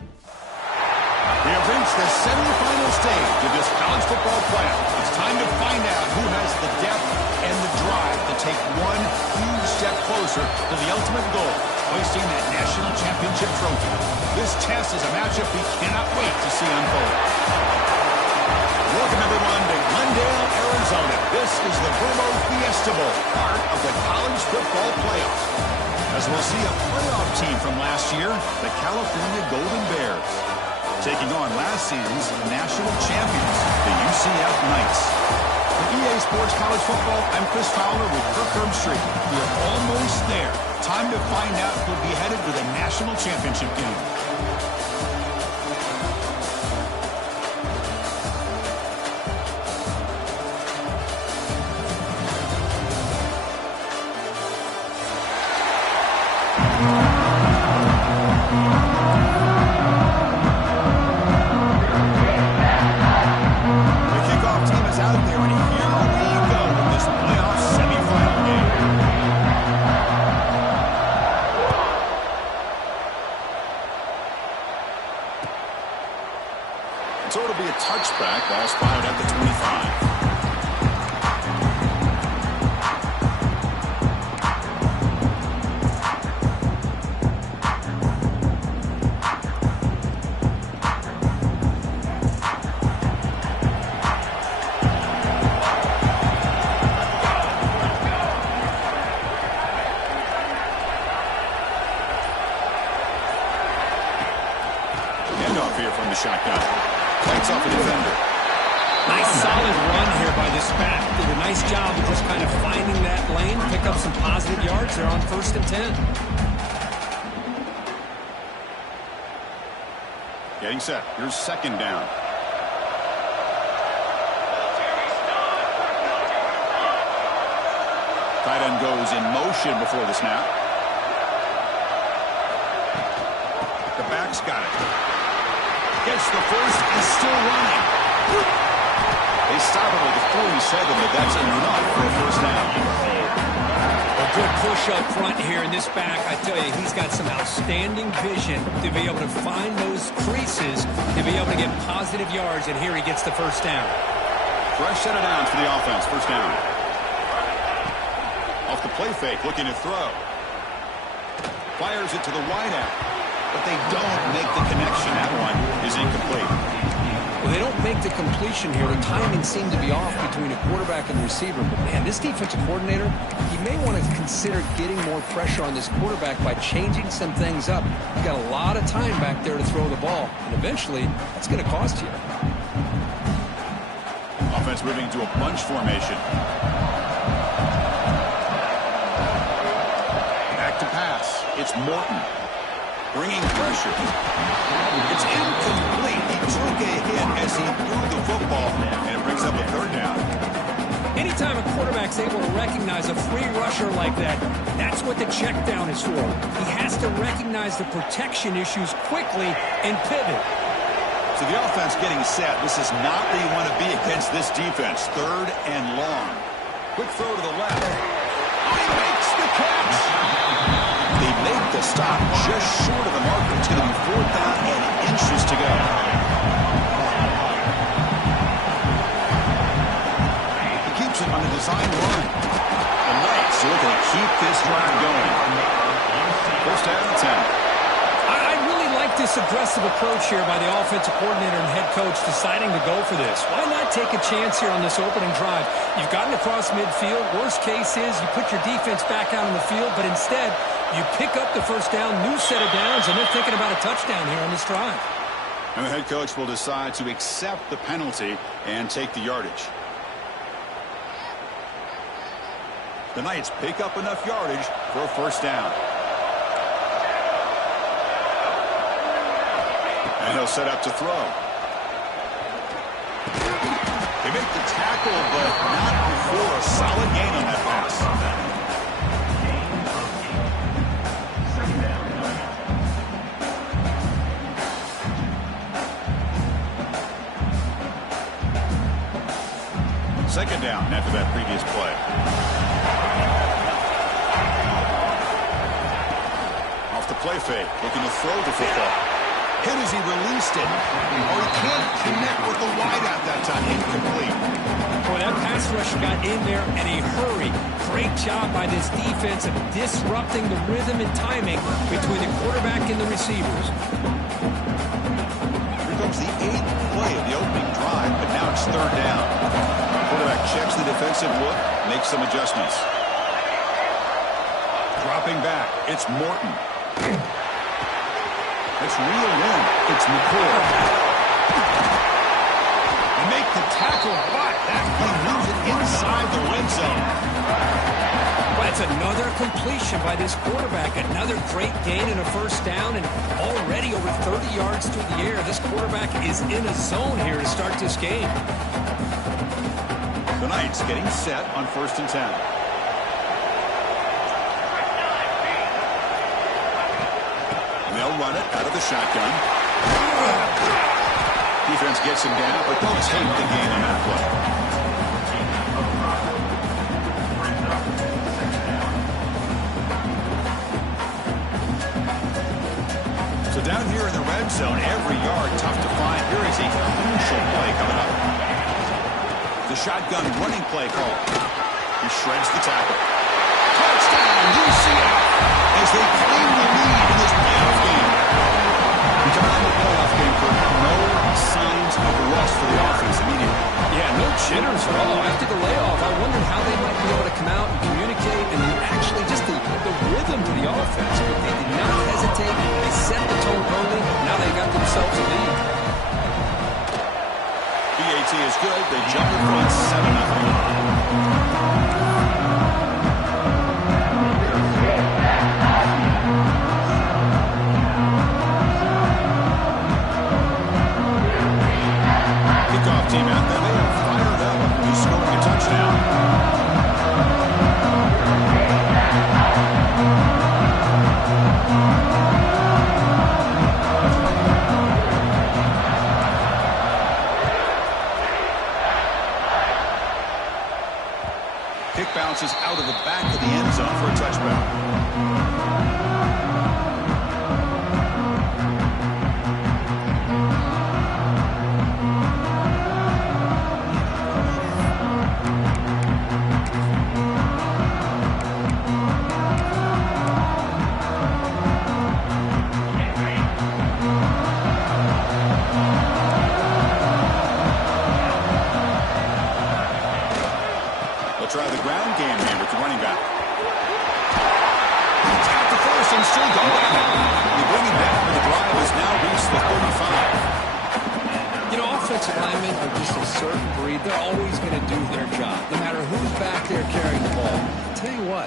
We have reached the semifinal stage of this college football playoff. It's time to find out who has the depth and the drive to take one huge step closer to the ultimate goal, hoisting that national championship trophy. This test is a matchup we cannot wait to see unfold. Welcome, everyone, to Glendale, Arizona. This is the Verbo Fiesta Bowl, part of the college football playoff. As we'll see a playoff team from last year, the California Golden Bears, taking on last season's national champions, the UCF Knights. For EA Sports College Football, I'm Chris Fowler with Kirk Herbstreit. We're almost there. Time to find out who'll be headed to the national championship game. So it'll be a touchback, ball spotted at the 25. Handoff here from the shotgun. Fights off a defender. Nice solid run here by this back. Did a nice job of just kind of finding that lane, pick up some positive yards. They're on 1st and 10. Getting set. Here's 2nd down. Tight end goes in motion before the snap. The back's got it. Gets the first and still running. They stop him with a 47, but that's enough for a first down. A good push up front here in this back. I tell you, he's got some outstanding vision to be able to find those creases, to be able to get positive yards, and here he gets the first down. Fresh set of downs for the offense. First down. Off the play fake, looking to throw. Fires it to the wideout. But they don't make the connection. That one is incomplete. Well, they don't make the completion here. The timing seemed to be off between a quarterback and the receiver. But, man, this defensive coordinator, he may want to consider getting more pressure on this quarterback by changing some things up. You got a lot of time back there to throw the ball. And eventually, that's going to cost you. Offense moving to a bunch formation. Back to pass. It's Morton. Bringing pressure. It's incomplete. He took a hit as he threw the football, and it brings up a 3rd down. Anytime a quarterback's able to recognize a free rusher like that, that's what the check down is for. He has to recognize the protection issues quickly and pivot. So the offense getting set. This is not where you want to be against this defense. 3rd and long. Quick throw to the left. Oh, he makes the catch. They make the stop just short of the marker. It's going to be 4th down and inches to go. He keeps it on the design run. The Knights are looking to keep this drive going. 1st down and 10. I really like this aggressive approach here by the offensive coordinator and head coach deciding to go for this. Why not take a chance here on this opening drive? You've gotten across midfield. Worst case is you put your defense back out on the field, but instead you pick up the first down, new set of downs, and they're thinking about a touchdown here on this drive. And the head coach will decide to accept the penalty and take the yardage. The Knights pick up enough yardage for a first down. And he'll set up to throw. They make the tackle, but not before a solid gain on that pass. Second down after that previous play. Off the play fake, looking to throw the football. Hit as he released it. Oh, he can't connect with the wideout that time. Incomplete. Boy, that pass rush got in there in a hurry. Great job by this defense of disrupting the rhythm and timing between the quarterback and the receivers. Here comes the 8th play of the opening drive, but now it's third down. Quarterback checks the defensive look, makes some adjustments. Dropping back, it's Morton. It's reeled in. It's McCord. They make the tackle, but that play moves it inside the red zone. Well, that's another completion by this quarterback. Another great gain and a first down, and already over 30 yards through the air. This quarterback is in a zone here to start this game. The Knights getting set on 1st and 10. They'll run it out of the shotgun. Defense gets him down, but they'll take the game on that play. So down here in the red zone, every yard tough to find. Here is a crucial play coming up. The shotgun running play call. He shreds the tackle. Touchdown, UCF, as they claim the lead in this playoff game. We come out of the playoff game for no signs of rust for the offense immediately. Yeah, no jitters at all. After the layoff, I wondered how they might be able to come out and communicate and actually just the rhythm to the offense. But they did not hesitate. They set the tone early. Now they got themselves a lead. BAT is good. They jump in front 7-0. Team out there, they are fired up. He's scoring a touchdown. Kick bounces out of the back of the end zone for a touchback. Try the ground game here with the running back. He's got the first and still going. They bring him down, but the drive has now reached the 35. You know, offensive linemen are just a certain breed. They're always going to do their job, no matter who's back there carrying the ball. I'll tell you what,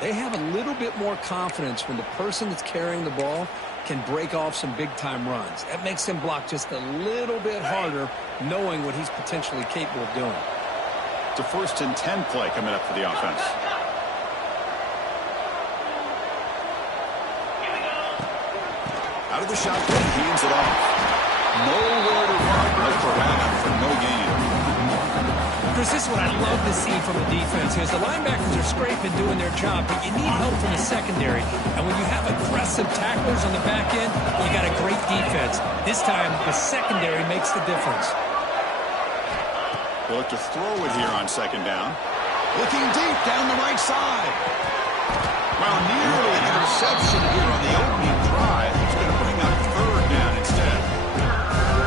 they have a little bit more confidence when the person that's carrying the ball can break off some big-time runs. That makes them block just a little bit harder, knowing what he's potentially capable of doing. It's a 1st and 10 play coming up for the offense. Out of the shotgun, he hands it off. Nowhere to run. Look around him for no gain. Chris, this is what I love to see from the defense is the linebackers are scraping, doing their job, but you need help from the secondary. And when you have aggressive tacklers on the back end, you got a great defense. This time, the secondary makes the difference. They'll look to throw it here on 2nd down. Looking deep down the right side. Well, nearly an interception here on the opening drive. He's going to bring up 3rd down instead.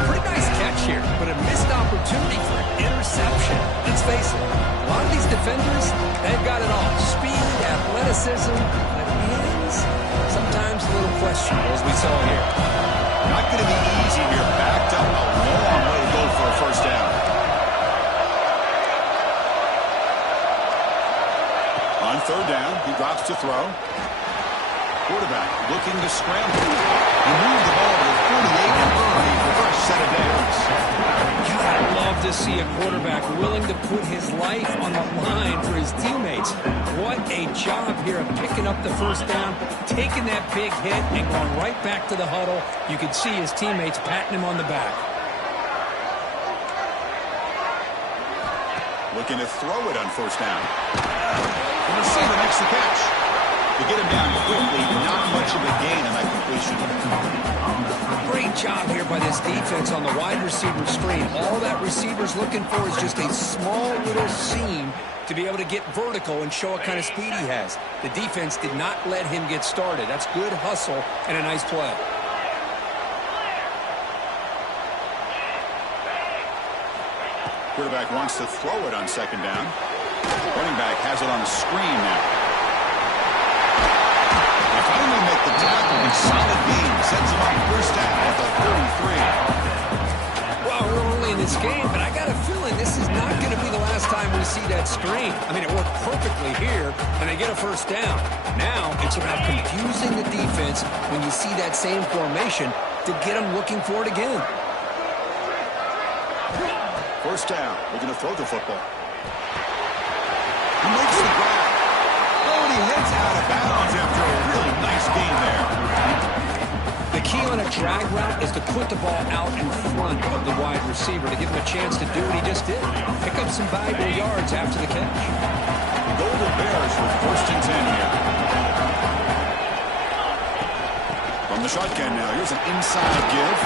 Pretty nice catch here, but a missed opportunity for an interception. Let's face it, a lot of these defenders, they've got it all. Speed, athleticism, but hands, sometimes a little questionable, as we saw here. Not going to be easy here. Backed up a long way to go for a 1st down. On 3rd down, he drops to throw. Quarterback looking to scramble. He moved the ball to the 48 and early for the first set of downs. God, I love to see a quarterback willing to put his life on the line for his teammates. What a job here of picking up the 1st down, taking that big hit, and going right back to the huddle. You can see his teammates patting him on the back. Looking to throw it on 1st down. The receiver makes the catch. To get him down quickly, not much of a gain on that completion. Great by this defense on the wide receiver screen. All that receiver's looking for is just a small little seam to be able to get vertical and show what kind of speed he has. The defense did not let him get started. That's good hustle and a nice play. Quarterback wants to throw it on second down. Running back has it on the screen now. They finally make the tackle in solid gain. Sends him up first down at the 33. Well, we're early in this game, but I got a feeling this is not going to be the last time we see that screen. I mean, it worked perfectly here, and they get a first down. Now it's about confusing the defense when you see that same formation to get them looking for it again. First down. We're going to throw the football. He makes the grab. Oh, and he heads out of bounds after a really nice gain there. The key on a drag route is to put the ball out in front of the wide receiver to give him a chance to do what he just did. Pick up some valuable yards after the catch. The Golden Bears with first and 10 here. From the shotgun now, here's an inside give.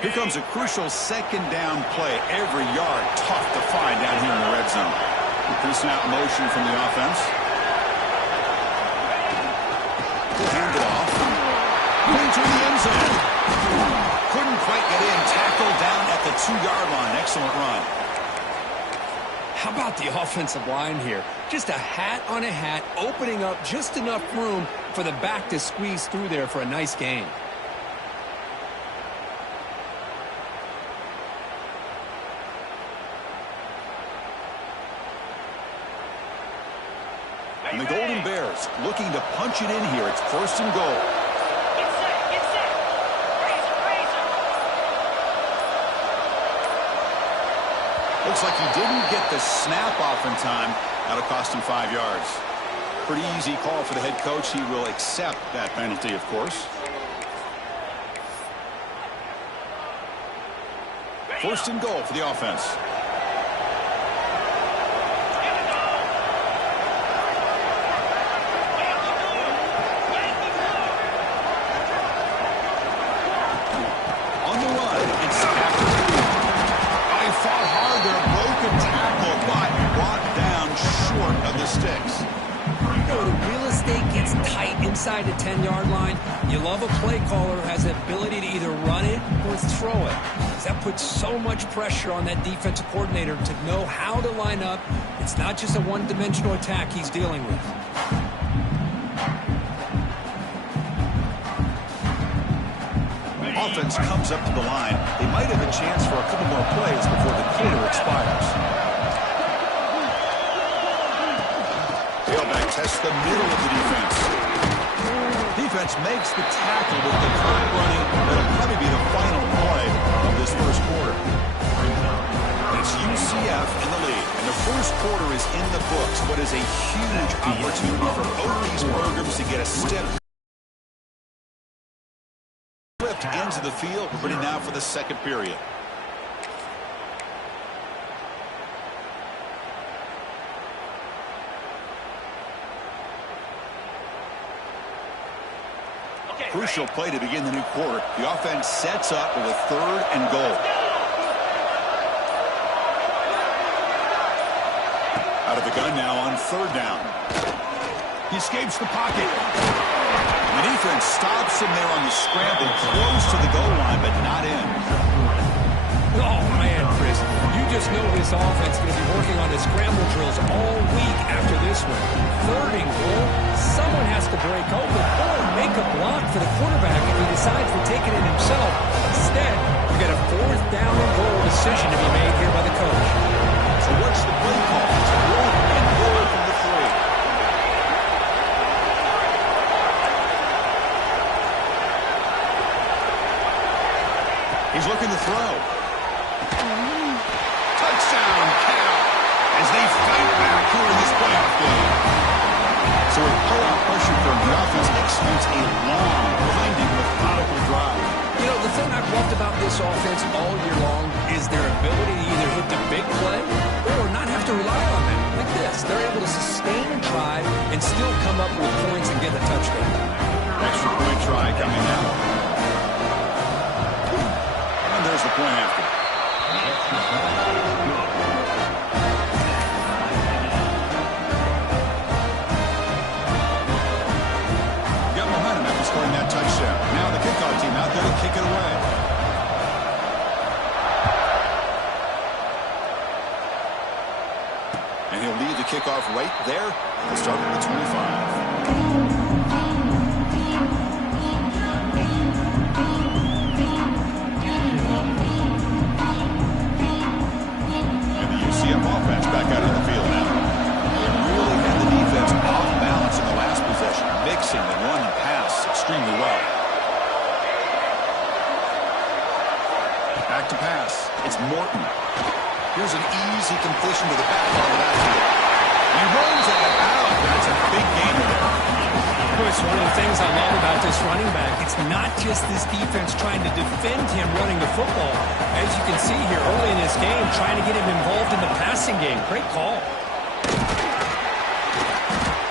Here comes a crucial second down play. Every yard tough to find down here in the red zone. Pre-snap motion from the offense. Hand it off. Into the end zone. Couldn't quite get in. Tackled down at the 2-yard line. Excellent run. How about the offensive line here? Just a hat on a hat, opening up just enough room for the back to squeeze through there for a nice gain. And the Golden Bears looking to punch it in here. It's first and goal. Get set, get set. Raise it, raise it. Looks like he didn't get the snap off in time. That'll cost him 5 yards. Pretty easy call for the head coach. He will accept that penalty, of course. First and goal for the offense. Sticks. You know, the real estate gets tight inside the 10-yard line. You love a play caller who has the ability to either run it or throw it. That puts so much pressure on that defensive coordinator to know how to line up. It's not just a one-dimensional attack he's dealing with. Offense comes up to the line. They might have a chance for a couple more plays before the quarter expires. Tests the middle of the defense. Defense makes the tackle with the clock running. That'll probably be the final play of this first quarter. It's UCF in the lead, and the first quarter is in the books. What is a huge opportunity for both these programs to get a step flipped into the field. Ready now for the second period. Crucial play to begin the new quarter. The offense sets up with a third and goal. Out of the gun now on third down. He escapes the pocket. And the defense stops him there on the scramble, close to the goal line, but not in. Oh, man, Chris, you just know this offense is going to be working on the scramble drills all week after this one. Third and goal, someone has to break open or make a block for the quarterback if he decides to take it in himself. Instead, we got a fourth down and goal decision to be made here by the coach. So what's the play call? It's fourth and goal from the 3. He's looking to throw. Touchdown, Cal, as they fight back here in this playoff game. So with playoff pressure from the offense executes a long, winding, methodical drive. You know, the the thing I've loved about this offense all year long is their ability to either hit the big play or not have to rely on them. Like this, they're able to sustain a drive and still come up with points and get a touchdown. Extra point try coming now. And there's the point after. Got momentum after scoring that touchdown. Now the kickoff team out there to kick it away. And he'll lead the kickoff right there. He'll start at the 25. Offense back out on the field now. They really had the defense off balance in the last possession, mixing the run and pass extremely well. Back to pass. It's Morton. Here's an easy completion to the back part of that field. He runs out of bounds. That's a big gain there. It's one of the things I love about this running back. It's not just this defense trying to defend him running the football. As you can see here early in this game, trying to get him involved in the passing game. Great call.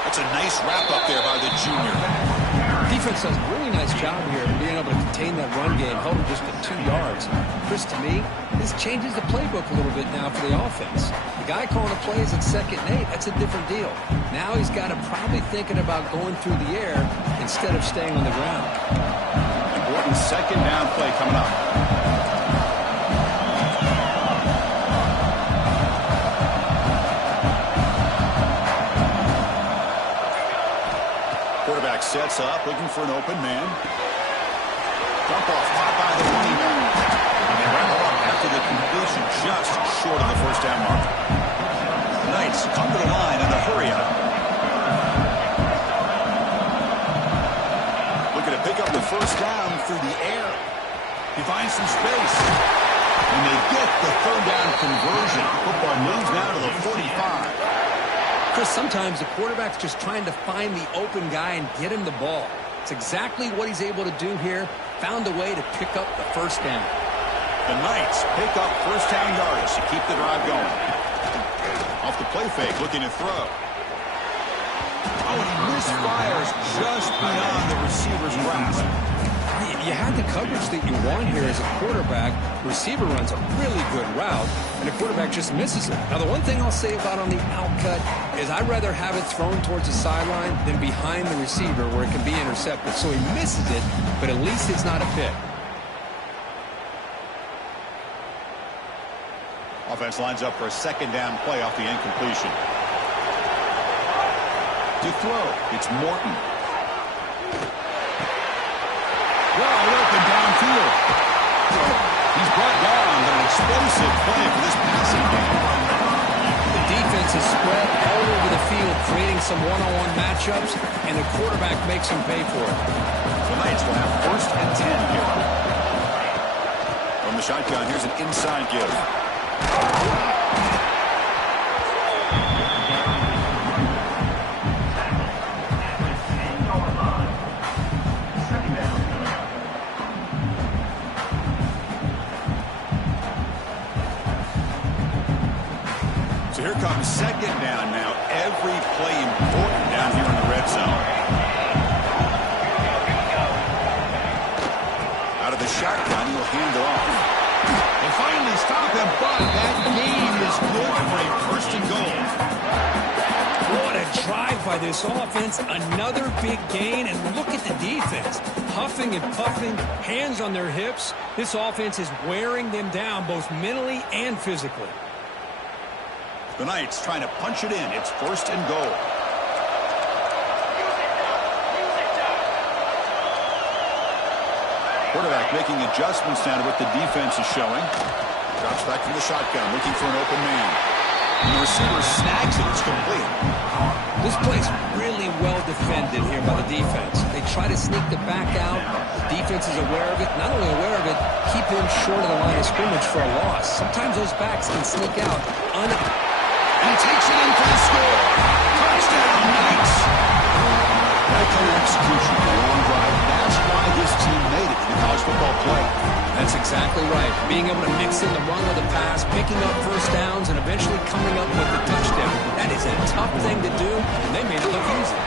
That's a nice wrap up there by the junior. Defense does a really nice job here of being able to contain that run game, held him just to 2 yards. Chris, to me, this changes the playbook a little bit now for the offense. The guy calling the plays at 2nd and 8, that's a different deal. Now he's got to probably thinking about going through the air instead of staying on the ground. Important 2nd down play coming up. Quarterback sets up, looking for an open man. Dump off caught by the running back. And they wrap it up after the completion just short of the 1st down mark. The Knights come to the line in a hurry up. Looking to pick up the 1st down through the air. He finds some space. And they get the 3rd down conversion. Football moves now to the 45. Chris, sometimes the quarterback's just trying to find the open guy and get him the ball. It's exactly what he's able to do here. Found a way to pick up the 1st down. The Knights pick up 1st down yardage to keep the drive going. Off the play fake, looking to throw. Oh, and he misfires just beyond the receiver's grasp. You had the coverage that you want here as a quarterback. Receiver runs a really good route, and the quarterback just misses it. Now, the one thing I'll say about on the out cut is I'd rather have it thrown towards the sideline than behind the receiver where it can be intercepted. So he misses it, but at least it's not a pick. Offense lines up for a 2nd down play off the incompletion. To throw, it's Morton. Well, open downfield. He's brought down an explosive play for this passing game. The defense is spread all over the field, creating some one-on-one matchups, and the quarterback makes them pay for it. The Knights will have 1st and 10 here. From the shotgun, here's an inside give. So here comes 2nd down now. Every play important down here in the red zone. Out of the shotgun, he'll hand it off. They finally stop him, but that gain is good for a 1st and goal. What a drive by this offense. Another big gain, and look at the defense. Huffing and puffing, hands on their hips. This offense is wearing them down both mentally and physically. The Knights trying to punch it in. It's 1st and goal. Quarterback making adjustments now to what the defense is showing. Drops back from the shotgun, looking for an open man. And the receiver snags it. It's complete. This play's really well defended here by the defense. They try to sneak the back out. The defense is aware of it. Not only aware of it, keep him short of the line of scrimmage for a loss. Sometimes those backs can sneak out. And he takes it in for the score. Touchdown, Knights. That kind of execution for a long drive. That's why this team made it in the college football play. That's exactly right. Being able to mix in the run with the pass, picking up first downs, and eventually coming up with the touchdown. That is a tough thing to do, and they made it look easy.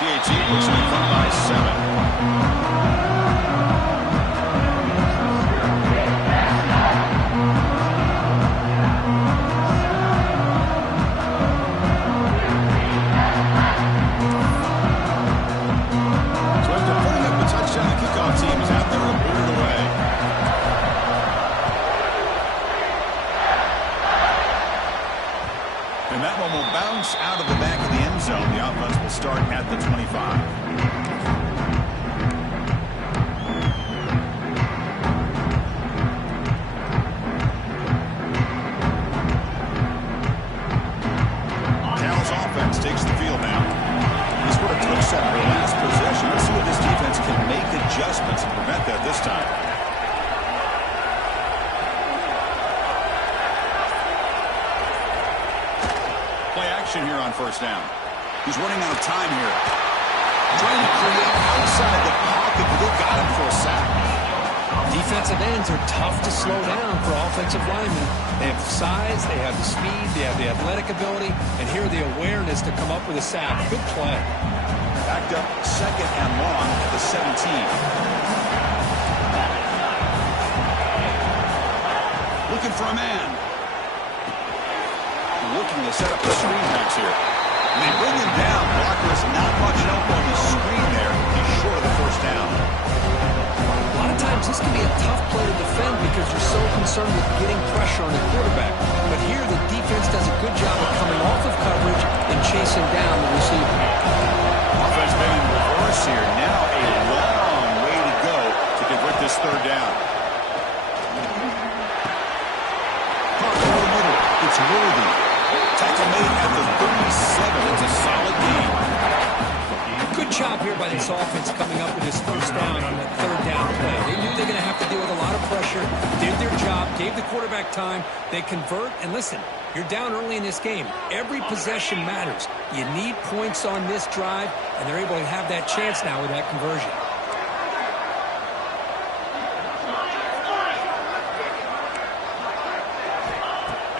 PAT puts them in front by 7. And that one will bounce out of the back of the end zone. The offense will start at the 25. Cal's offense takes the field now. This would have took some their last possession. Let's see if this defense can make adjustments and prevent that this time. Here on first down. He's running out of time here. Trying to create outside the pocket, but they got him for a sack. Defensive ends are tough to slow down for offensive linemen. They have the size, they have the speed, they have the athletic ability, and here the awareness to come up with a sack. Good play. Backed up second and long at the 17. Looking for a man. Looking to set up the screen pass here. And they bring him down. Blocker is not much help on the screen there. He's short of the first down. A lot of times this can be a tough play to defend because you're so concerned with getting pressure on the quarterback. But here the defense does a good job of coming off of coverage and chasing down the receiver. Offense been in reverse here. Now a long way to go to convert this third down. Park over the middle. It's Worthy. Tackle made at the 37. It's a solid game. Good job here by this offense coming up with this first down on that third down play. They knew they were going to have to deal with a lot of pressure, did their job, gave the quarterback time. They convert, and listen, you're down early in this game. Every possession matters. You need points on this drive, and they're able to have that chance now with that conversion.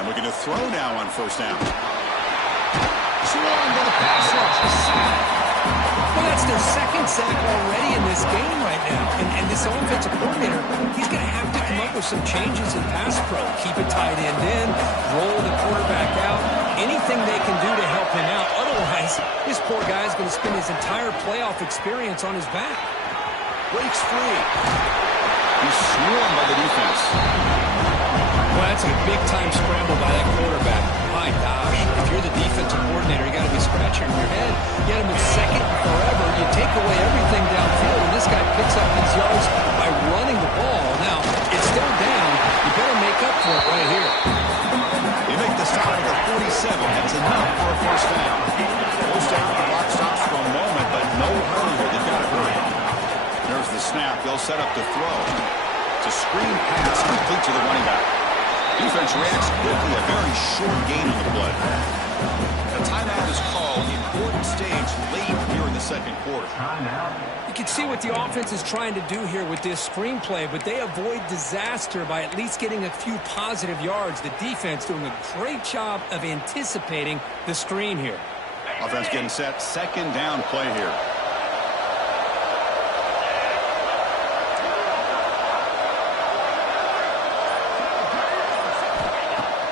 Looking to throw now on first down. Swung by the pass rush. Well, that's their second sack already in this game right now. And this offensive coordinator, he's going to have to come up with some changes in pass pro. Keep a tight end in, roll the quarterback out, anything they can do to help him out. Otherwise, this poor guy is going to spend his entire playoff experience on his back. Breaks free. He's swarmed by the defense. Well, that's a big-time scramble by that quarterback. My gosh, if you're the defensive coordinator, you got to be scratching your head. You had him in second forever. You take away everything downfield, and this guy picks up his yards by running the ball. Now, it's still down. You better make up for it right here. You make the stop at the 47. That's enough for a first down. Goes down, the clock stops for a moment, but no hurry here. They've got to hurry. There's the snap. They'll set up to throw. It's a screen pass complete to the running back. Defense reacts quickly, a very short gain on the play. A timeout is called. Important stage late here in the second quarter. You can see what the offense is trying to do here with this screenplay, but they avoid disaster by at least getting a few positive yards. The defense doing a great job of anticipating the screen here. Offense getting set. Second down play here.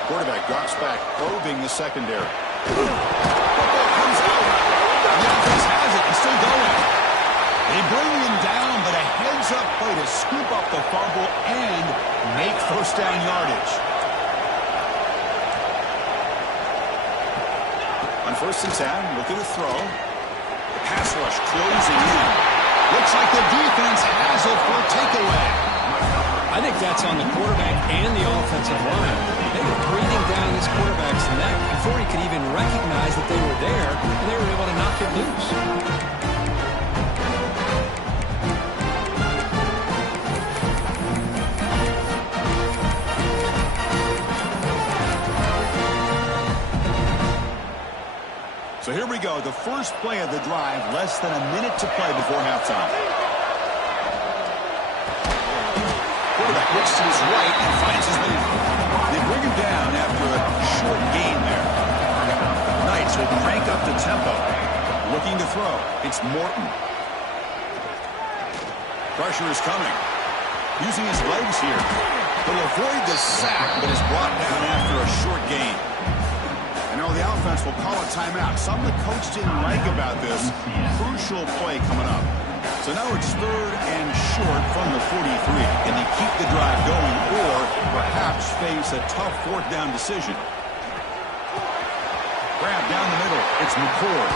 Quarterback drops back, probing the secondary. Football comes out. The offense has it and still going. They bring him down, but a heads-up play to scoop up the fumble and make first down yardage. On first and 10, looking to throw. The pass rush closing in. Looks like the defense has it for a takeaway. I think that's on the quarterback and the offensive line. They were breathing down this quarterback's neck before he could even recognize that they were there, and they were able to knock it loose. So here we go, the first play of the drive, less than a minute to play before halftime. looks to his right and finds his man. They bring him down after a short gain there. Knights will crank up the tempo. Looking to throw. It's Morton. Pressure is coming. Using his legs here. He'll avoid the sack, but is brought down after a short gain. And now the offense will call a timeout. Something the coach didn't like about this. Crucial play coming up. So now it's 3rd and short from the 43. Can they keep the drive going or perhaps face a tough 4th down decision? Grab down the middle. It's McCord.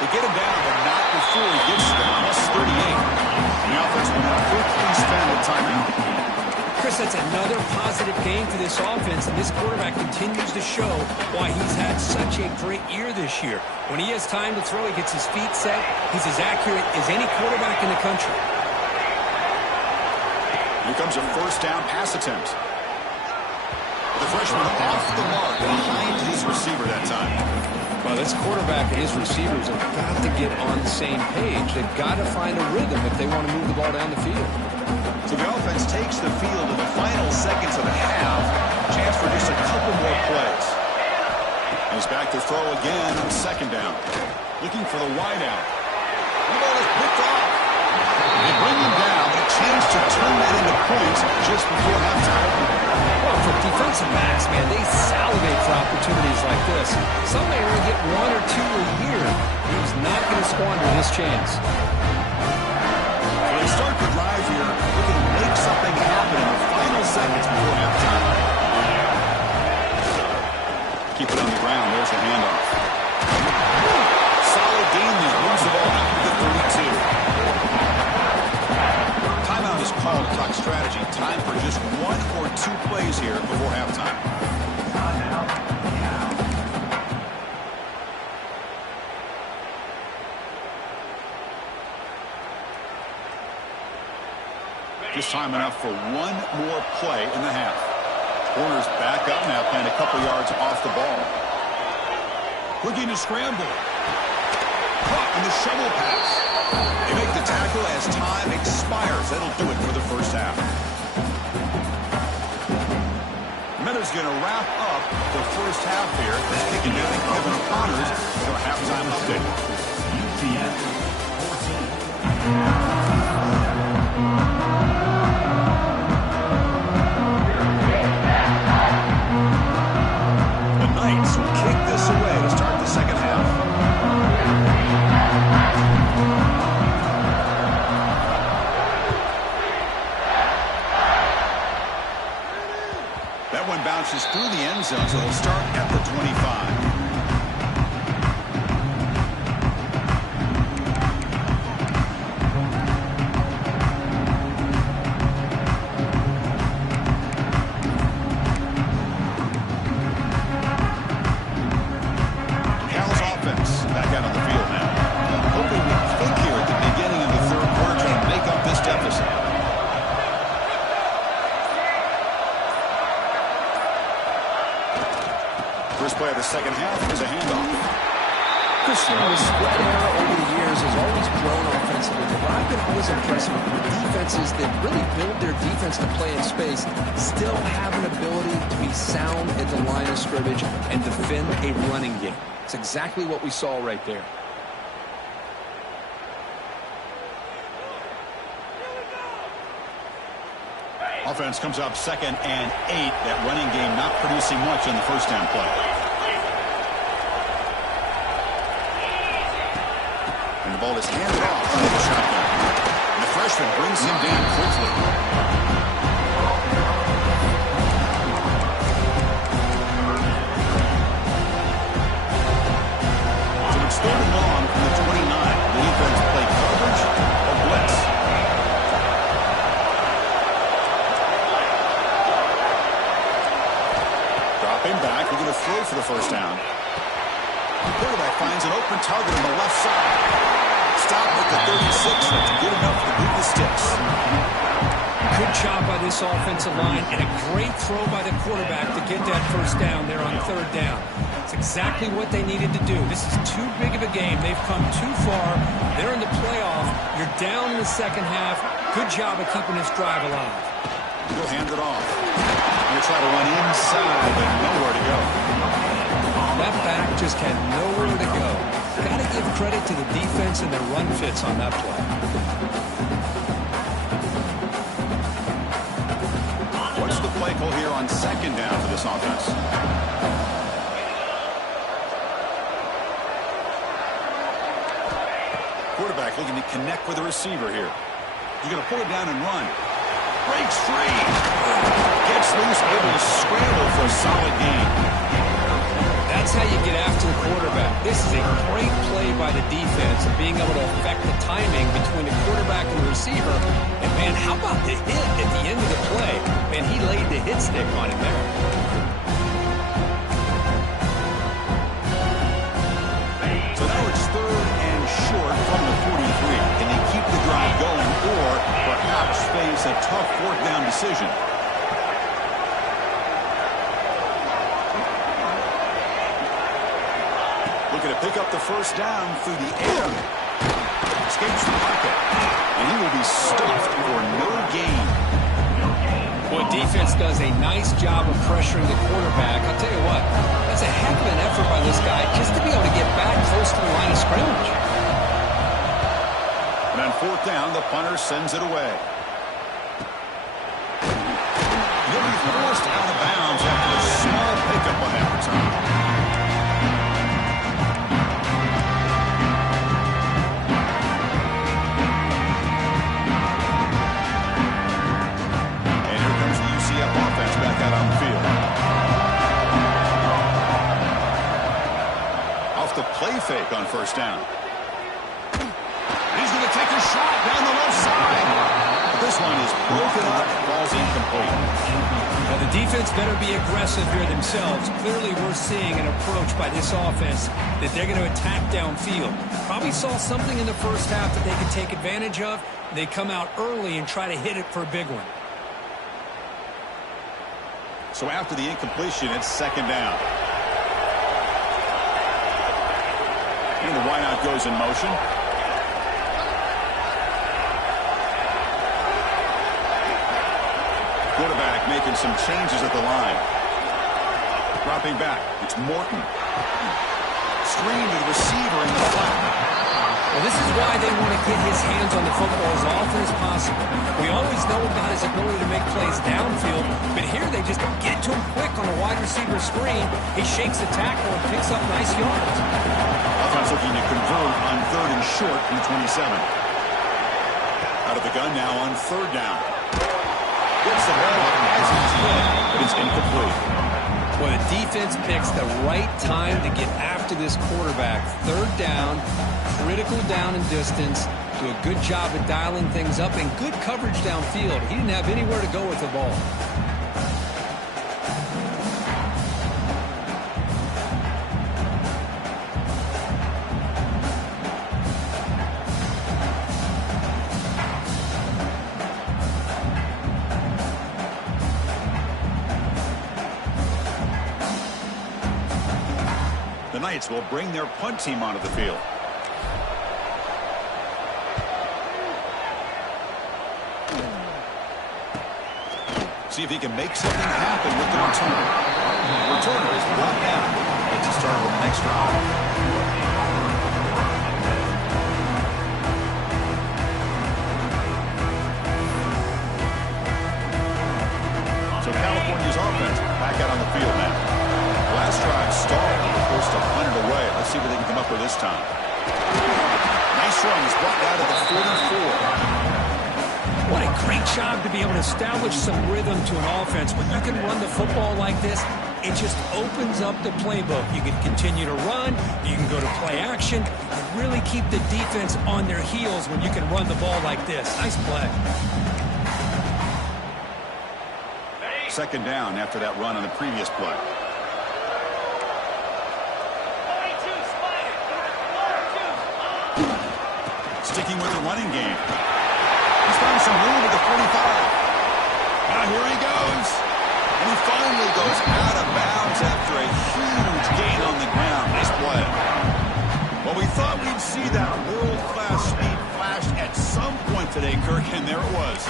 They get him down, but not before he gets to the +38. And the offense will now quickly spend a timeout. Chris, that's another positive game for this offense, and this quarterback continues to show why he's had such a great year this year. When he has time to throw, he gets his feet set. He's as accurate as any quarterback in the country. Here comes a 1st down pass attempt. The freshman off the mark behind his receiver that time. Well, this quarterback and his receivers have got to get on the same page. They've got to find a rhythm if they want to move the ball down the field. So the offense takes the field in the final seconds of the half. Chance for just a couple more plays. He's back to throw again on 2nd down. Looking for the wideout. The ball is picked off. They bring him down. A chance to turn that into points just before halftime. Well, for defensive backs, man, they salivate for opportunities like this. Some may only get 1 or 2 a year. He's not going to squander this chance. They start the drive here, looking to make something happen in the final seconds before halftime. Keep it on the ground. There's the handoff. Solid gain there. Moves the ball out to the 32. Timeout is called to talk strategy. Time for just 1 or 2 plays here before halftime. Just time enough for 1 more play in the half. Corners back up now, playing a couple yards off the ball. Looking to scramble. Caught in the shovel pass. They make the tackle as time expires. That'll do it for the 1st half. Miller's going to wrap up the 1st half here. He's kicking down to Kevin Connors for a halftime update. Knights will kick this away to start the 2nd half. That one bounces through the end zone, so they'll start at the 25. First play of the 2nd half is a handoff. Christian, the spread era over the years has always grown offensively. But I've been always impressed with the defenses that really build their defense to play in space, still have an ability to be sound at the line of scrimmage and defend a running game. It's exactly what we saw right there. Offense comes up 2nd and 8. That running game not producing much on the 1st down play. And the ball is handed off by the shotgun. And the freshman brings him down quickly. So it's 3rd and long from the 29. The defense play coverage or blitz. Back, we're going to throw for the 1st down. The quarterback finds an open target on the left side. Stop at the 36. That's good enough to move the sticks. Good job by this offensive line and a great throw by the quarterback to get that 1st down there on 3rd down. It's exactly what they needed to do. This is too big of a game. They've come too far. They're in the playoff. You're down in the 2nd half. Good job of keeping this drive alive. He'll hand it off. He'll try to run inside, but nowhere to go. That back just had nowhere to go. Got to give credit to the defense and their run fits on that play. What's the play call here on second down for this offense? Quarterback looking to connect with the receiver here. He's going to pull it down and run. Breaks free. Gets loose, able to scramble for a solid gain. That's how you get after the quarterback. This is a great play by the defense and being able to affect the timing between the quarterback and the receiver. And, man, how about the hit at the end of the play? Man, he laid the hit stick on him there. So now it's 3rd and short from the 43. Can they keep the drive going or perhaps face a tough 4th down decision? Looking to pick up the 1st down through the air. Escapes the pocket. And he will be stuffed for no gain. Well, defense does a nice job of pressuring the quarterback. I'll tell you what, that's a heck of an effort by this guy just to be able to get back close to the line of scrimmage. And on 4th down, the punter sends it away. He'll be forced out of bounds after a small pickup on that return. Offense back out on the field. Off the play fake on 1st down. He's going to take a shot down the left side. This one is broken up, falls incomplete. Now the defense better be aggressive here themselves. Clearly we're seeing an approach by this offense that they're going to attack downfield. Probably saw something in the first half that they could take advantage of. They come out early and try to hit it for a big one. So after the incompletion, it's 2nd down. And the wideout goes in motion. Quarterback making some changes at the line. Dropping back. It's Morton. Screen to the receiver in the flat. Well, this is why they want to get his hands on the football as often as possible. We always know about his ability to make plays downfield, but here they just get to him quick on a wide receiver screen. He shakes the tackle and picks up nice yards. Offense looking to convert on 3rd and short from the 27. Out of the gun now on 3rd down. Gets the ball as he's hit, but it's incomplete. Well, the defense picks the right time to get after this quarterback. 3rd down, critical down and distance. Do a good job of dialing things up and good coverage downfield. He didn't have anywhere to go with the ball. The Knights will bring their punt team onto the field. See if he can make something happen with the return. The returner is brought down. Makes a start with the next drive. So California's offense back out on the field now. Last drive stalled. Forced to punt it away. Let's see what they can come up with this time. Nice run. He's brought down to the 44. What a great job to be able to establish some rhythm to an offense. When you can run the football like this, it just opens up the playbook. You can continue to run. You can go to play action. And really keep the defense on their heels when you can run the ball like this. Nice play. 2nd down after that run on the previous play. Sticking with the running game. He's found some room at the 45. Now here he goes. And he finally goes out of bounds after a huge gain on the ground. Nice play. Well, we thought we'd see that world-class speed flash at some point today, Kirk, and there it was.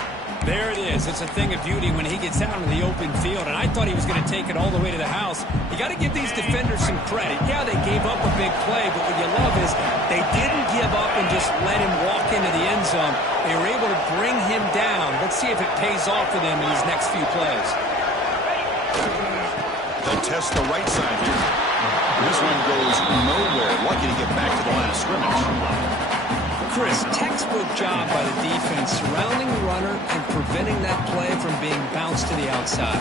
There it is. It's a thing of beauty when he gets out in the open field, and I thought he was going to take it all the way to the house. You got to give these defenders some credit. Yeah, they gave up a big play, but what you love is they didn't give up and just let him walk into the end zone. They were able to bring him down. Let's see if it pays off for them in these next few plays. They test the right side here. This one goes nowhere. Lucky to get back to the line of scrimmage. Chris, textbook job by the defense surrounding the runner and preventing that play from being bounced to the outside.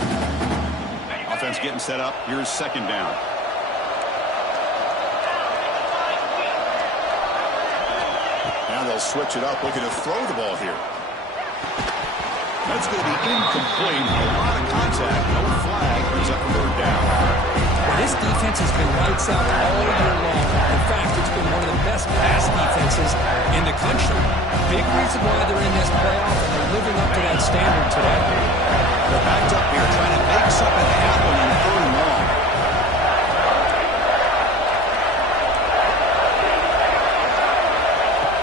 Offense getting set up. Here's second down. Now they'll switch it up, looking to throw the ball here. That's going to be incomplete. A lot of contact. No flag. Brings up third down. This defense has been lights out all year long. In fact, it's been one of the best pass defenses in the country. Big reason why they're in this playoff, and they're living up to that standard today. They're backed up here trying to make something happen on third and long.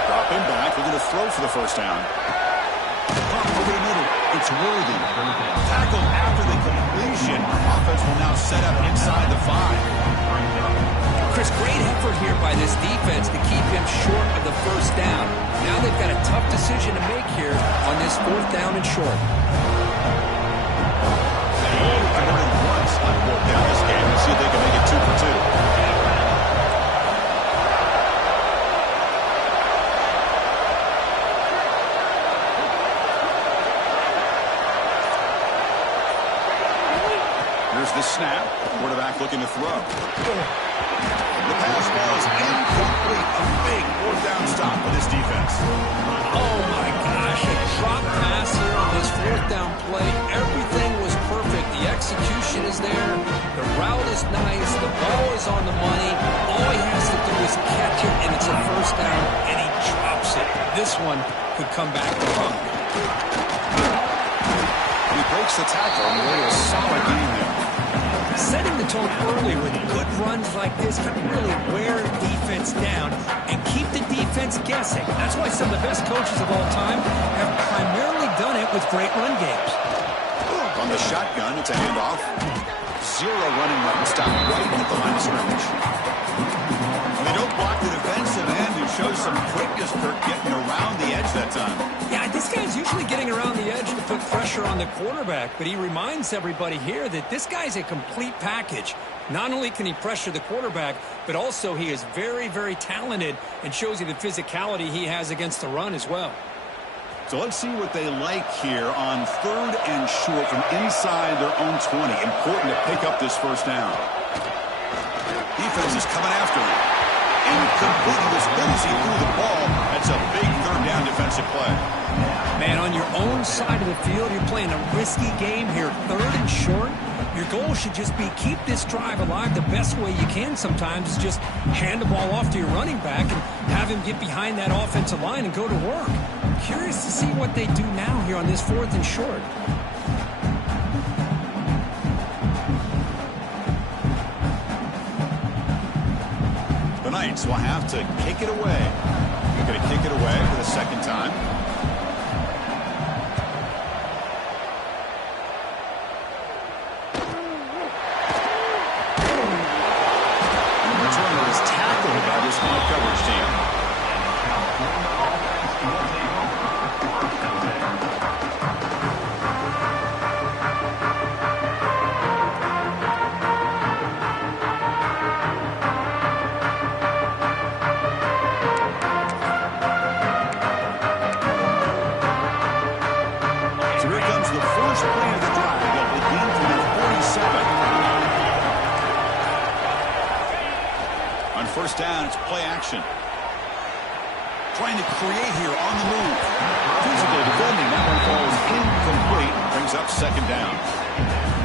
Dropping back, looking to throw for the first down. Pump over the middle. It's Worthy. Tackle after the completion. Offense will now set up inside the 5. Chris, great effort here by this defense to keep him short of the first down. Now they've got a tough decision to make here on this fourth down and short. They only converted once on fourth down this game. Let's see if they can make it 2 for 2. The snap, quarterback looking to throw. The pass ball is incomplete. A big fourth down stop for this defense. Oh my gosh, a drop pass here on this fourth down play. Everything was perfect. The execution is there. The route is nice. The ball is on the money. All he has to do is catch it, and it's a first down, and he drops it. This one could come back to haunt. He breaks the tackle on the way to a solid game there. Setting the tone early with good runs like this can really wear defense down and keep the defense guessing. That's why some of the best coaches of all time have primarily done it with great run games. On the shotgun, it's a handoff. Zero running room. Stop right at the line of scrimmage. And they don't block the defensive end, who shows some quickness for getting around the edge that time. Yeah, this guy's usually getting around the edge to put pressure on the quarterback, but he reminds everybody here that this guy's a complete package. Not only can he pressure the quarterback, but also he is very, very talented and shows you the physicality he has against the run as well. So let's see what they like here on third and short from inside their own 20. Important to pick up this first down. Defense is coming after him. Incomplete. He was busy through the ball. That's a big third down defensive play. Man, on your own side of the field, you're playing a risky game here. Third and short. Your goal should just be keep this drive alive the best way you can sometimes is just hand the ball off to your running back and have him get behind that offensive line and go to work. Curious to see what they do now here on this fourth and short. The Knights will have to kick it away. They're going to kick it away for the second time. The returner is tackled by this field coverage team. First down, it's play action. Trying to create here on the move. Physical defending. That one falls incomplete. Brings up second down.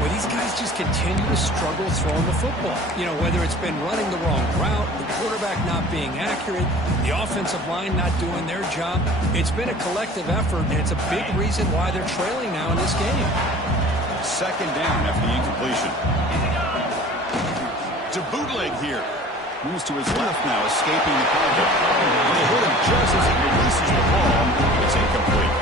Well, these guys just continue to struggle throwing the football. You know, whether it's been running the wrong route, the quarterback not being accurate, the offensive line not doing their job. It's been a collective effort, and it's a big reason why they're trailing now in this game. Second down after the incompletion. To bootleg here. Moves to his left now, escaping the contact. They hit him just as he releases the ball. It's incomplete.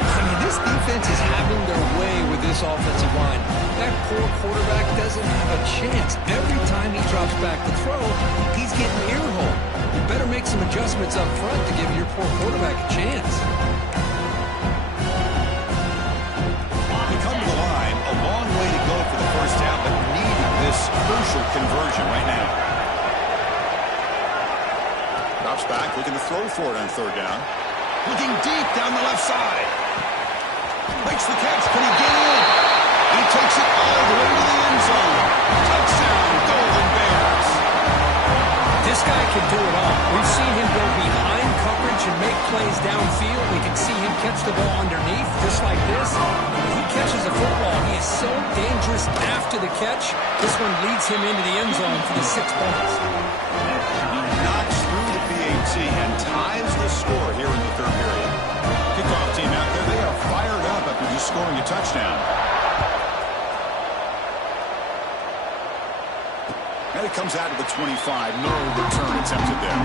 I mean, this defense is having their way with this offensive line. That poor quarterback doesn't have a chance. Every time he drops back to throw, he's getting ear-hole. You better make some adjustments up front to give your poor quarterback a chance. They come to the line, a long way to go for the first down, but needing this crucial conversion right now. Drops back, looking to throw for it on third down. Looking deep down the left side. Makes the catch. Can he get in? He takes it all the way to the end zone. Touchdown, Golden Bears. This guy can do it all. We've seen him go behind coverage and make plays downfield. We can see him catch the ball underneath, just like this. When he catches a football, he is so dangerous after the catch. This one leads him into the end zone for the 6 points. He knocks through the PAT and ties the score here in the third period. Kickoff team out there, they are fired up after just scoring a touchdown. And it comes out of the 25. No return attempted there.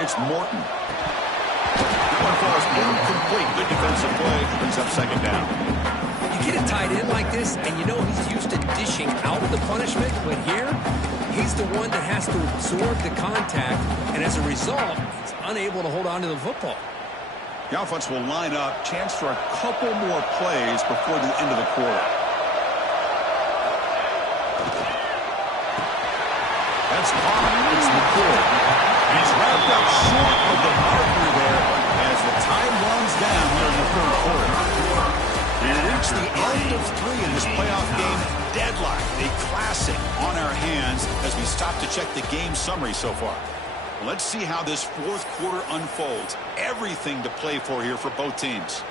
It's Morton. That one falls incomplete. Good defensive play. Brings up second down. You get a tight end like this, and you know he's used to dishing out the punishment, but here, he's the one that has to absorb the contact, and as a result, he's unable to hold on to the football. The offense will line up. Chance for a couple more plays before the end of the quarter. That's caught. It's McCord. He's wrapped up short of the marker there as the time runs down here in the third quarter. We reach the end of 3 in this playoff game. Deadlock, a classic on our hands as we stop to check the game summary so far. Let's see how this fourth quarter unfolds. Everything to play for here for both teams.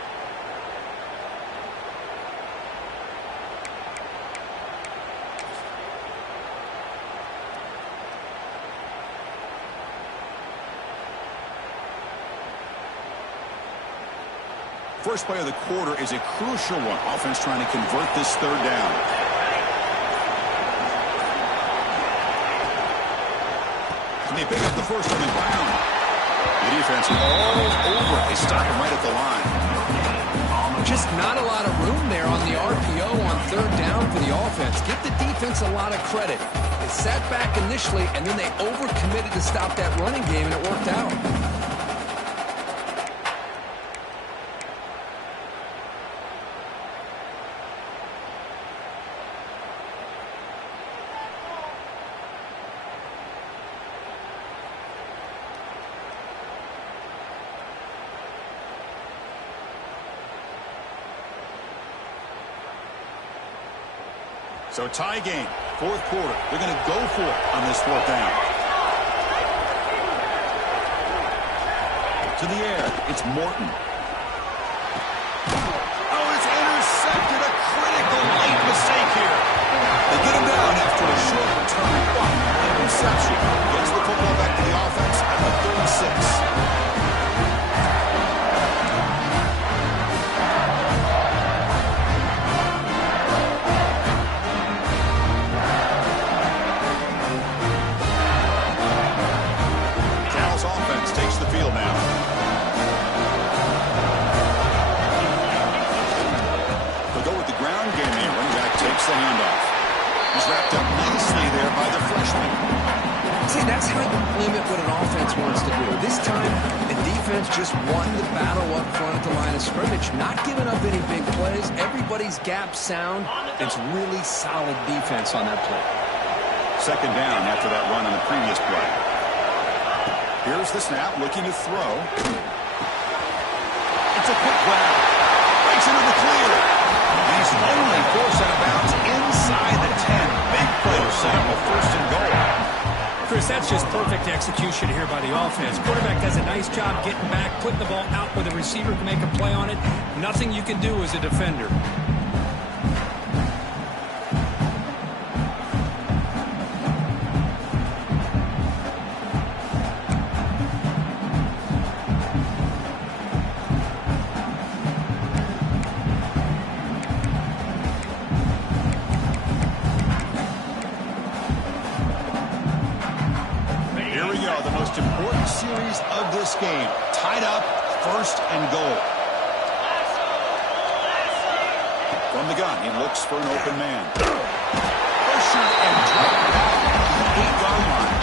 First play of the quarter is a crucial one. Offense trying to convert this third down. And they pick up the first on the ground. The defense all over. They stop him right at the line. Just not a lot of room there on the RPO on third down for the offense. Give the defense a lot of credit. They sat back initially, and then they overcommitted to stop that running game, and it worked out. So tie game, fourth quarter. They're going to go for it on this fourth down. To the air, it's Morton. Oh, it's intercepted. A critical late mistake here. They get him down after a short return. Interception. Gets the football back to the offense at the 36. Takes the field now. They'll go with the ground game here. Running back takes the handoff. He's wrapped up nicely there by the freshman. See, that's how you limit what an offense wants to do. This time, the defense just won the battle up front at the line of scrimmage, not giving up any big plays. Everybody's gap sound. It's really solid defense on that play. Second down after that run on the previous play. Here's the snap, looking to throw. It's a quick grab. Breaks into the clear. He's only forced out of bounds inside the 10. Big play to set up a first and goal. Chris, that's just perfect execution here by the offense. Quarterback does a nice job getting back, putting the ball out where the receiver can make a play on it. Nothing you can do as a defender. series of this game. Tied up, 1st and goal. From the gun, he looks for an open man. Pressured and dropped back to the 8-yard line.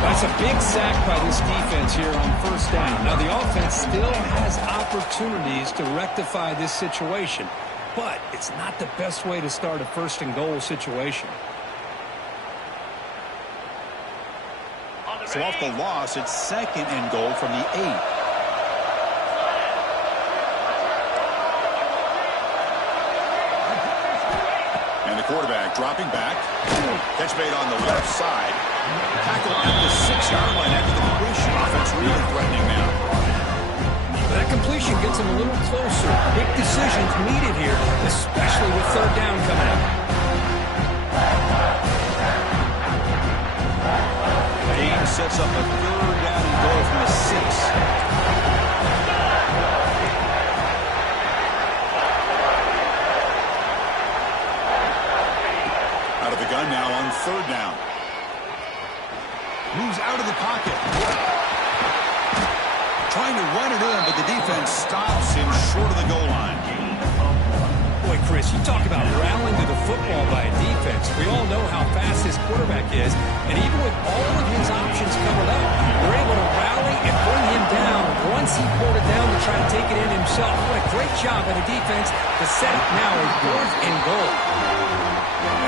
That's a big sack by this defense here on 1st down. Now, the offense still has opportunities to rectify this situation, but it's not the best way to start a 1st and goal situation. So off the loss, it's 2nd and goal from the 8. And the quarterback dropping back. Catch made on the left side. Tackle at the 6-yard line after the completion. Offense really threatening now. That completion gets him a little closer. Big decisions needed here, especially with 3rd down coming up. Game sets up a 3rd down and goal from the 6. Out of the gun now on 3rd down. Moves out of the pocket. Trying to run it in, but the defense stops him short of the goal line. Boy, Chris, you talk about rallying to the football by a defense. We all know how fast his quarterback is, and even with all of his options covered up, they're able to rally and bring him down once he pulled it down to try to take it in himself. What a great job by the defense to set up now a 4th and goal.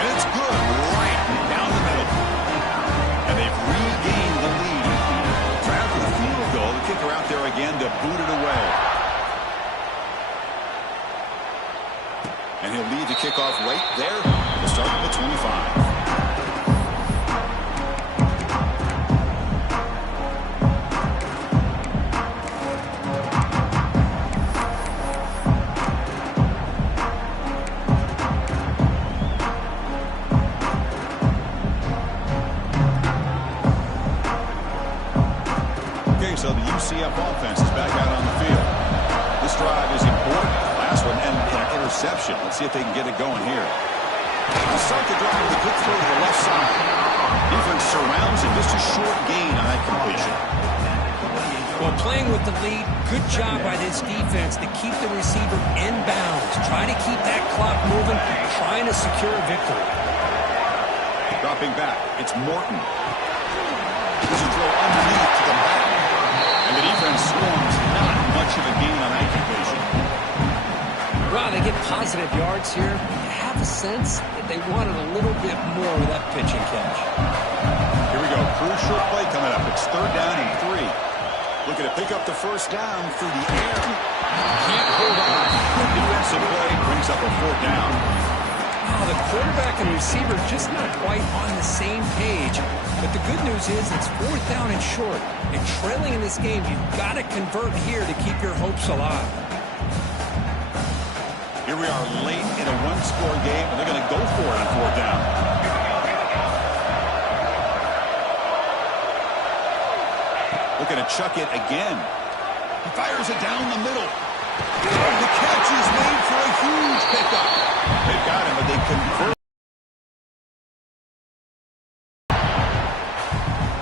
And it's good, right down the middle. And they've regained the lead. Try out for the field goal. The kicker out there again to boot it away. And he'll lead the kickoff right there to start at the 25. So the UCF offense is back out on the field. This drive is important. Last one ended in an interception. Let's see if they can get it going here. They'll start the drive with a quick throw to the left side. Defense surrounds him. Just a short gain on that completion. Well, playing with the lead, good job by this defense to keep the receiver in bounds. Try to keep that clock moving, trying to secure a victory. Dropping back, it's Morton. There's a throw underneath to the back. And the defense swarms, not much of a gain on that completion. Well, they get positive yards here. You have a sense that they wanted a little bit more with that pitch and catch. Here we go. Crucial play coming up. It's 3rd down and 3. Looking to pick up the 1st down through the air. Can't hold on. The defensive play brings up a 4th down. Oh, the quarterback and receiver just not quite on the same page. But the good news is it's 4th down and short. And trailing in this game, you've got to convert here to keep your hopes alive. Here we are late in a 1-score game, and they're going to go for it on 4th down. Looking to chuck it again. He fires it down the middle. The catch is made for a huge pickup. They've got him, but they convert.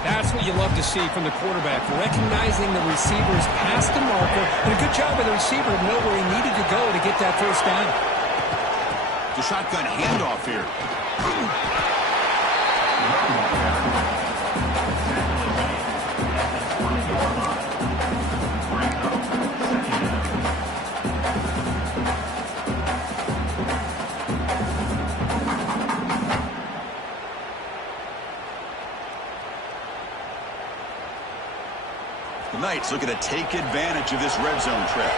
That's what you love to see from the quarterback, recognizing the receiver's past the marker, and a good job by the receiver to know where he needed to go to get that 1st down. The shotgun handoff here. The Knights looking to take advantage of this red zone trip.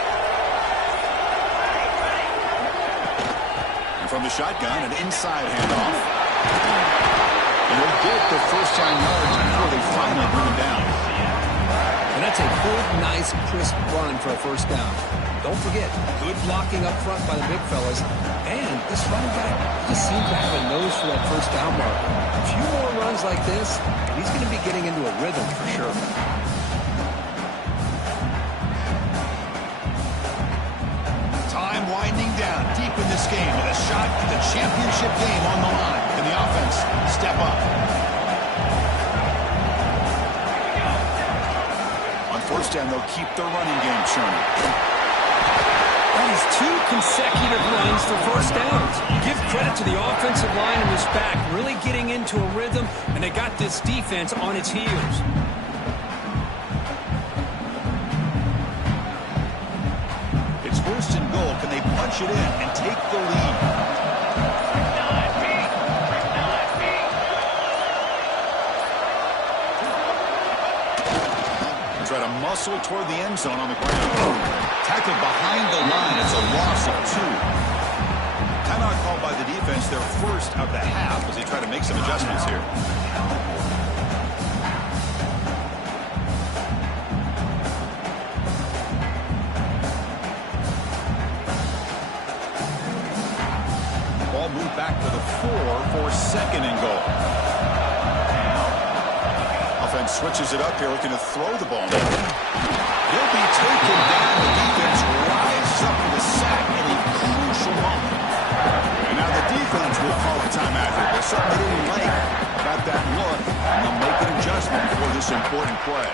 And from the shotgun, an inside handoff. And they'll get the 1st down yards before they finally bring him down. And that's a good, nice, crisp run for a 1st down. Don't forget, good blocking up front by the big fellas. And this running back just seems to have a nose for that 1st down mark. A few more runs like this, and he's going to be getting into a rhythm for sure. Time winding down deep in this game with a shot at the championship game on the line. Can the offense step up? first down, they'll keep their running game churning. That is 2 consecutive runs for first downs. Give credit to the offensive line in this back, really getting into a rhythm, and they got this defense on its heels. It's first and goal. Can they punch it in and take the lead? Try to muscle toward the end zone on the ground. Tackled behind the line. It's a loss of 2. Timeout called by the defense, their first of the half, as they try to make some adjustments here. Ball moved back to the 4 for second and goal. Offense switches it up here, looking to throw the ball. He'll be taken down. The defense rises up with a sack in a crucial moment. And now the defense will call a timeout here. They certainly didn't like about that look, and they'll make an adjustment for this important play.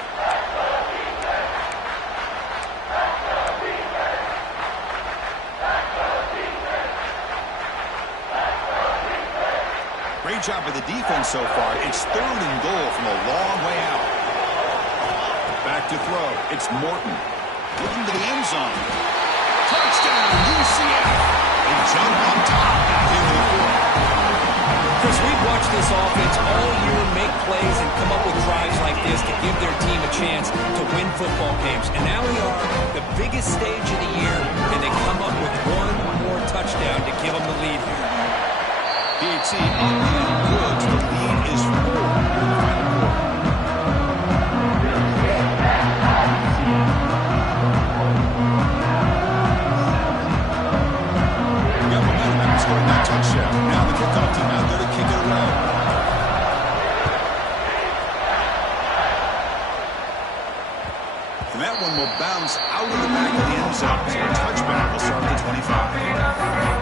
Great job by the defense so far. It's third and goal from a long way out. Back to throw. It's Morton. Looking to the end zone. Touchdown, UCF. They jump on top back into the field. Chris, we've watched this offense all year make plays and come up with drives like this to give their team a chance to win football games. And now we are the biggest stage of the year, and they come up with one more touchdown to give them the lead here. PAT up and good. The lead is 4 in the final quarter. Got momentum after scoring that touchdown. Now the kickoff team out there to kick it away. And that one will bounce out of the back of the end zone. So a touchback will start at the 25.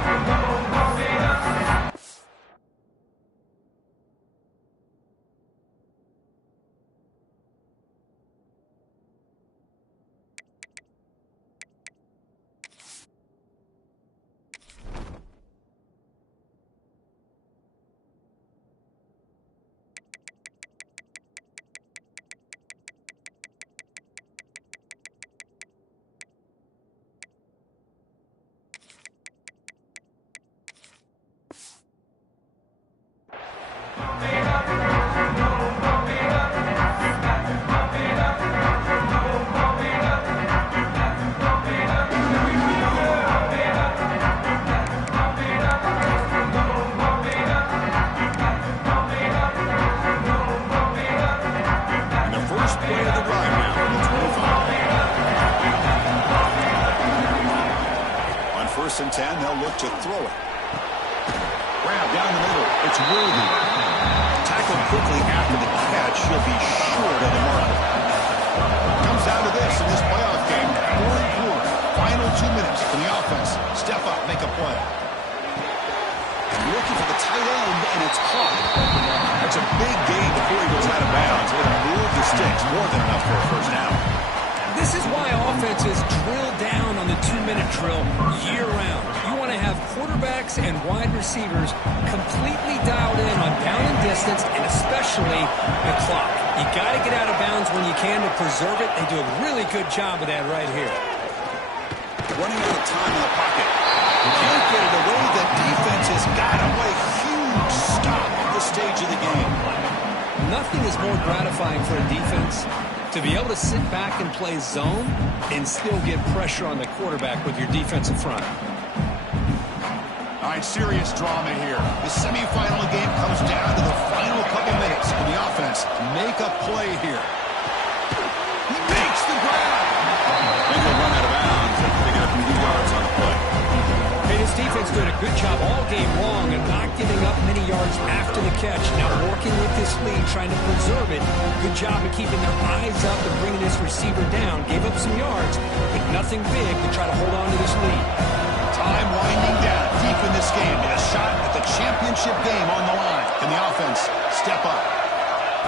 And 10, they'll look to throw it. Grab down the middle. It's Worthy. Tackled quickly after the catch. He'll be short of the marker. Comes down to this in this playoff game. Fourth quarter. Final 2 minutes. Can the offense step up, make a play? Looking for the tight end, and it's caught. That's a big gain before he goes out of bounds. It'll move the sticks. More than enough for a first down. This is why offenses drill down on the 2-minute drill year-round. You want to have quarterbacks and wide receivers completely dialed in on down and distance, and especially the clock. You got to get out of bounds when you can to preserve it. They do a really good job of that right here. Running out of time in the pocket. Can't get it away. The defense has got him. What a huge stop at this stage of the game. Nothing is more gratifying for a defense to be able to sit back and play zone and still get pressure on the quarterback with your defensive front. All right, serious drama here. The semifinal game comes down to the final couple minutes. Can the offense make a play here? He makes the grab. Maybe he'll run out of bounds and pick it up a few yards on the play. Hey, this defense doing a good job all game long and not giving up many yards after the catch. Now working with this lead, trying to preserve it. Good job of keeping their eyes up and bringing this receiver down. Gave up some yards, but nothing big to try to hold on to this lead. Time winding down deep in this game with a shot at the championship game on the line. Can the offense step up?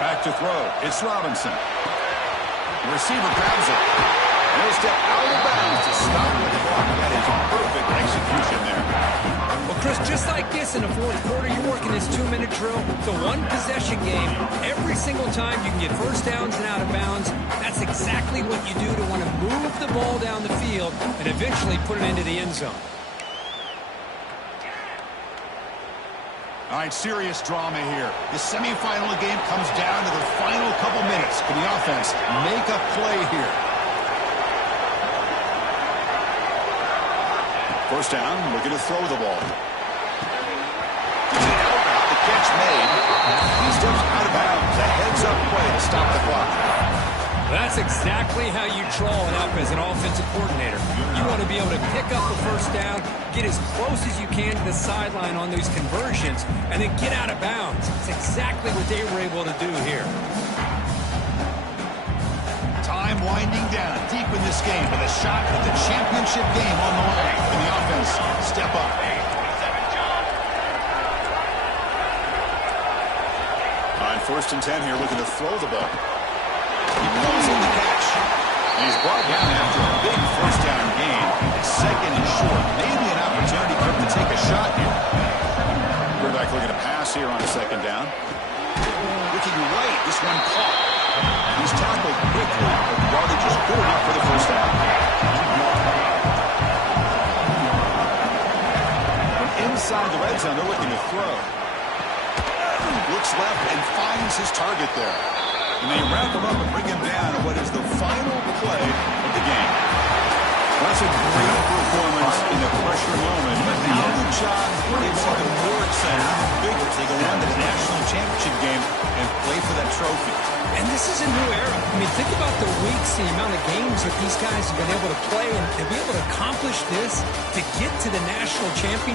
Back to throw. It's Robinson. The receiver grabs it. And he'll step out of bounds to stop the clock. That is perfect execution there. Well, Chris, just like this in the fourth quarter, you're working this 2-minute drill. It's a one-possession game. Every single time you can get first downs and out of bounds. That's exactly what you do to want to move the ball down the field and eventually put it into the end zone. All right, serious drama here. The semifinal game comes down to the final couple minutes. Can the offense make a play here? First down, looking to throw the ball. The catch made. He steps out of bounds. A heads-up play to stop the clock. That's exactly how you draw it up as an offensive coordinator. You want to be able to pick up the first down, get as close as you can to the sideline on these conversions, and then get out of bounds. It's exactly what they were able to do here. Time winding down deep in this game with a shot at the championship game on the line. And the offense step up. On 1st and 10 here, looking to throw the ball. He pulls in the catch. And he's brought down after a big first down gain. It's 2nd and short. Maybe an opportunity for him to take a shot here. Quarterback looking to pass here on 2nd down. Looking right. This one caught. He's tackled quickly, but the yardage is good enough for the first down. From inside the red zone, they're looking to throw. Looks left and finds his target there. And they wrap him up and bring him down at what is the final play of the game. That's a great performance in a pressure moment. But now the Ncaa gets even more excited, even bigger, as they go on to the national championship game and play for that trophy. And this is a new era. I mean, think about the weeks, the amount of games that these guys have been able to play and to be able to accomplish this, to get to the national championship.